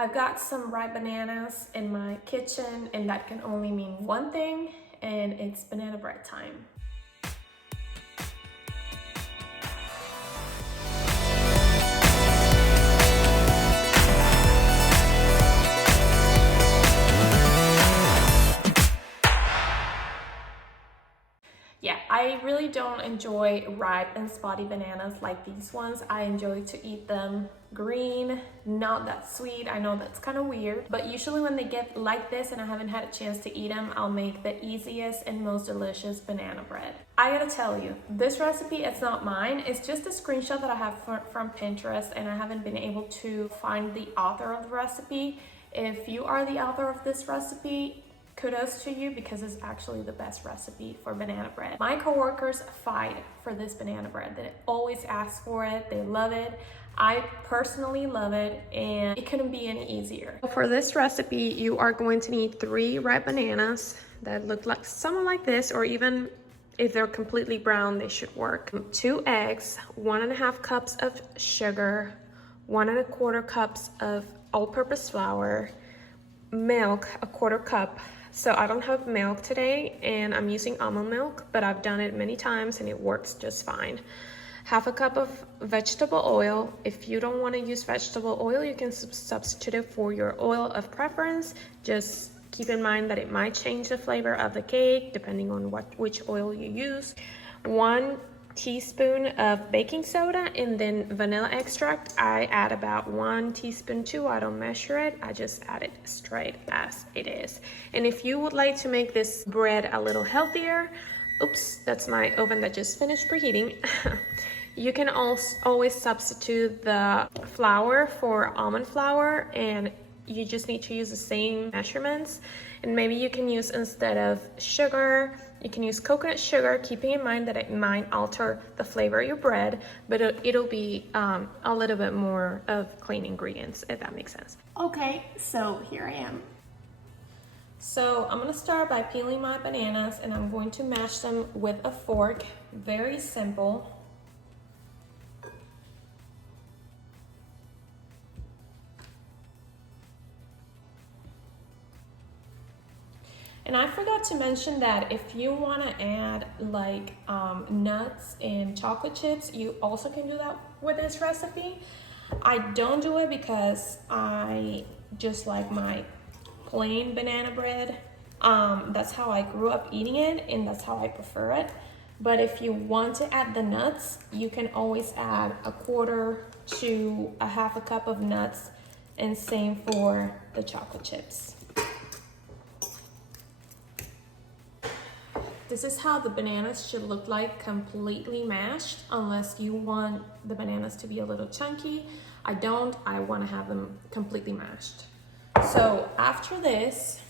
I've got some ripe bananas in my kitchen, and that can only mean one thing, and it's banana bread time. Yeah, I really don't enjoy ripe and spotty bananas like these ones. I enjoy to eat them green, not that sweet. I know that's kind of weird, but usually when they get like this and I haven't had a chance to eat them, I'll make the easiest and most delicious banana bread. I gotta tell you, this recipe, it's not mine. It's just a screenshot that I have from Pinterest, and I haven't been able to find the author of the recipe. If you are the author of this recipe, kudos to you, because it's actually the best recipe for banana bread. My coworkers fight for this banana bread. They always ask for it. They love it. I personally love it, and it couldn't be any easier. For this recipe, you are going to need 3 ripe bananas that look like something like this, or even if they're completely brown, they should work. 2 eggs, 1.5 cups of sugar, 1.25 cups of all-purpose flour, milk, 1/4 cup. So I don't have milk today, and I'm using almond milk, but I've done it many times and it works just fine. 1/2 cup of vegetable oil. If you don't want to use vegetable oil, you can substitute it for your oil of preference. Just keep in mind that it might change the flavor of the cake depending on which oil you use. 1 teaspoon of baking soda, and then vanilla extract. I add about 1 teaspoon too. I don't measure it, I just add it straight as it is. And if you would like to make this bread a little healthier, oops, that's my oven that just finished preheating. You can also always substitute the flour for almond flour, and you just need to use the same measurements. And maybe you can use, instead of sugar, you can use coconut sugar, keeping in mind that it might alter the flavor of your bread, but it'll be a little bit more of clean ingredients, if that makes sense. Okay, so here I am. So I'm gonna start by peeling my bananas, and I'm going to mash them with a fork. Very simple. And I forgot to mention that if you want to add like nuts and chocolate chips, you also can do that with this recipe. I don't do it because I just like my plain banana bread. That's how I grew up eating it, and that's how I prefer it. But if you want to add the nuts, you can always add 1/4 to 1/2 cup of nuts, and same for the chocolate chips. This is how the bananas should look like, completely mashed, unless you want the bananas to be a little chunky. I don't, I want to have them completely mashed. So after this,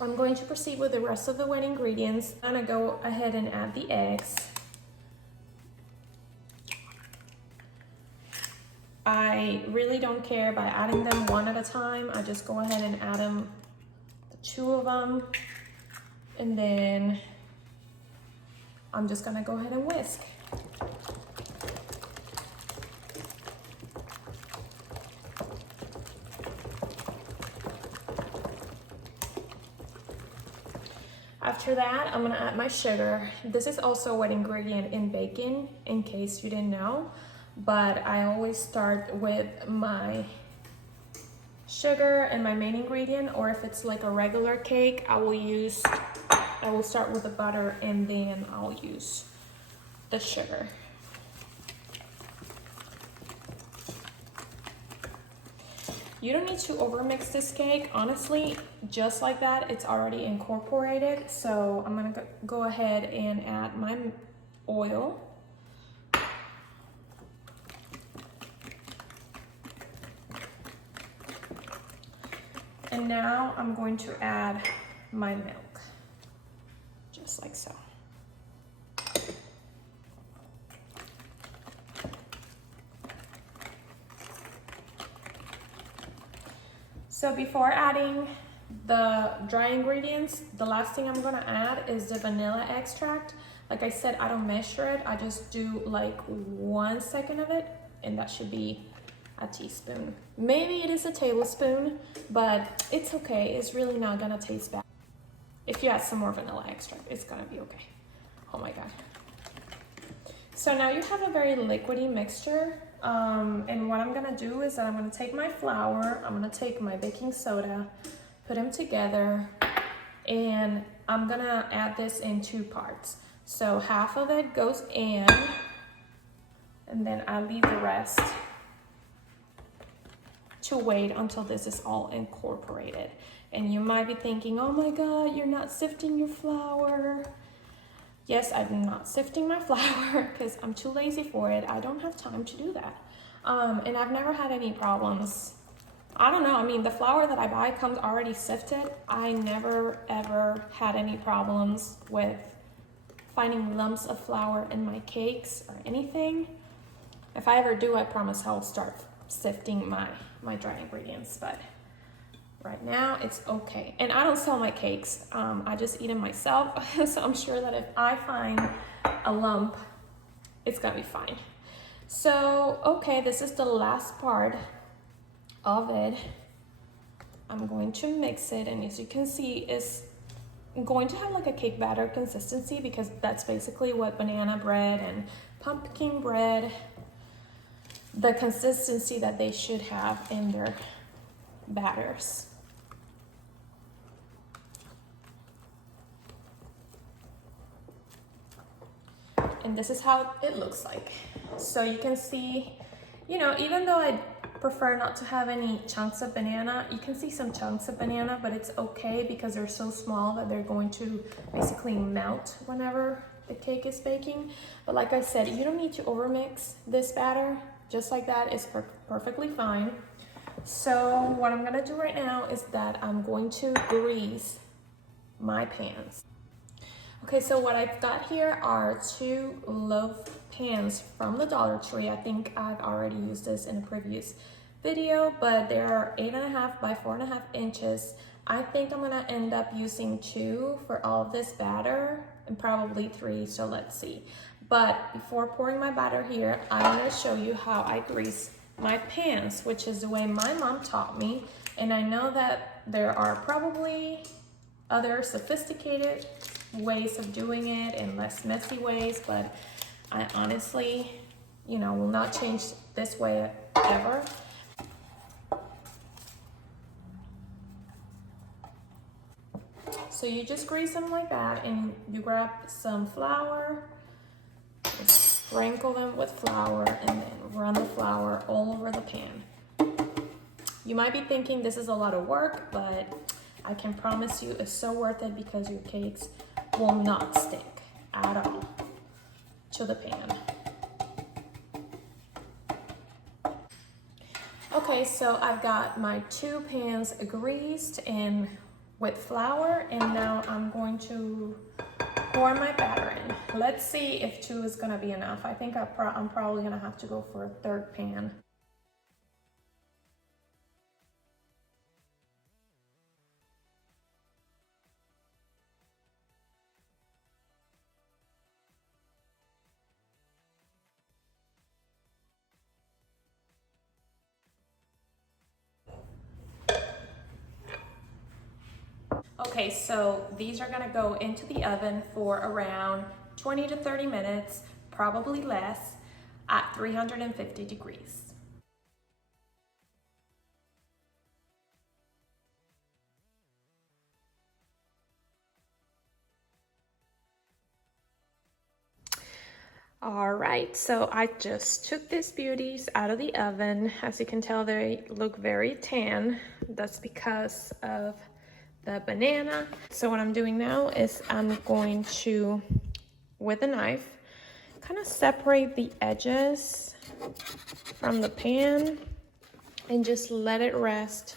I'm going to proceed with the rest of the wet ingredients. I'm gonna go ahead and add the eggs. I really don't care by adding them one at a time. I just go ahead and add them, 2 of them, and then I'm just gonna go ahead and whisk. After that, I'm gonna add my sugar. This is also a wet ingredient in baking, in case you didn't know, but I always start with my sugar and my main ingredient, or if it's like a regular cake, I will start with the butter, and then I'll use the sugar. You don't need to overmix this cake. Honestly, just like that, it's already incorporated. So I'm gonna go ahead and add my oil. And now I'm going to add my milk, just like so. So before adding the dry ingredients, the last thing I'm gonna add is the vanilla extract. Like I said, I don't measure it. I just do like 1 second of it, and that should be a teaspoon. Maybe it is a tablespoon, but it's okay. It's really not gonna taste bad. If you add some more vanilla extract, it's gonna be okay. Oh my God. So now you have a very liquidy mixture. And what I'm gonna do is that I'm gonna take my flour, I'm gonna take my baking soda, put them together, and I'm gonna add this in 2 parts. So half of it goes in, and then I leave the rest to wait until this is all incorporated. And you might be thinking, oh my God, you're not sifting your flour. Yes, I'm not sifting my flour because I'm too lazy for it. I don't have time to do that. And I've never had any problems. I don't know, I mean, the flour that I buy comes already sifted. I never ever had any problems with finding lumps of flour in my cakes or anything. If I ever do, I promise I'll start sifting my dry ingredients, but right now it's okay. And I don't sell my cakes, I just eat them myself. So I'm sure that if I find a lump, it's gonna be fine. So, okay, this is the last part of it. I'm going to mix it, and as you can see, it's going to have like a cake batter consistency because that's basically what banana bread and pumpkin bread, the consistency that they should have in their batters. And this is how it looks like. So you can see, you know, even though I prefer not to have any chunks of banana, you can see some chunks of banana, but it's okay because they're so small that they're going to basically melt whenever the cake is baking. But like I said, you don't need to overmix this batter. Just like that is perfectly fine. So what I'm gonna do right now is that I'm going to grease my pans. Okay, so what I've got here are 2 loaf pans from the Dollar Tree. I think I've already used this in a previous video, but they are 8.5 by 4.5 inches. I think I'm gonna end up using 2 for all of this batter and probably 3, so let's see. But before pouring my batter here, I wanna show you how I grease my pans, which is the way my mom taught me. And I know that there are probably other sophisticated ways of doing it and less messy ways, but I honestly, you know, will not change this way ever. So you just grease them like that, and you grab some flour, just sprinkle them with flour, and then run the flour all over the pan. You might be thinking this is a lot of work, but I can promise you it's so worth it because your cakes will not stick at all to the pan. Okay, so I've got my 2 pans greased and with flour, and now I'm going to pour my batter in. Let's see if 2 is gonna be enough. I think I'm probably gonna have to go for a 3rd pan. Okay, so these are gonna go into the oven for around 20 to 30 minutes, probably less, at 350 degrees. All right, so I just took these beauties out of the oven. As you can tell, they look very tan. That's because of the banana. So what I'm doing now is I'm going to, with a knife, kind of separate the edges from the pan and just let it rest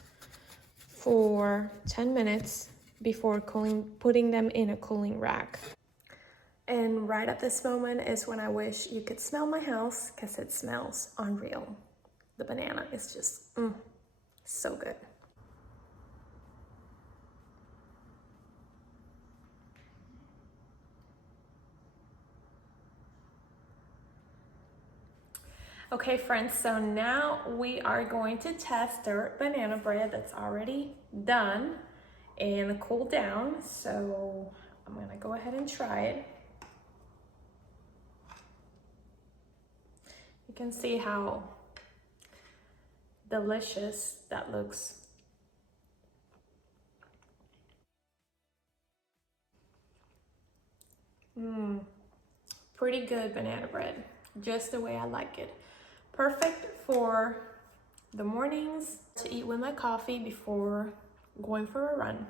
for 10 minutes before putting them in a cooling rack. And right at this moment is when I wish you could smell my house, because it smells unreal. The banana is just so good. Okay friends, so now we are going to test our banana bread that's already done and cooled down. So I'm gonna go ahead and try it. You can see how delicious that looks. Pretty good banana bread, just the way I like it. Perfect for the mornings to eat with my coffee before going for a run.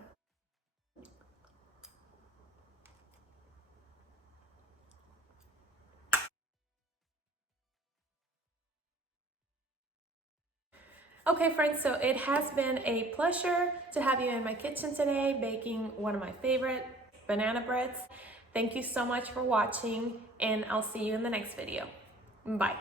Okay friends, so it has been a pleasure to have you in my kitchen today baking one of my favorite banana breads. Thank you so much for watching, and I'll see you in the next video. Bye.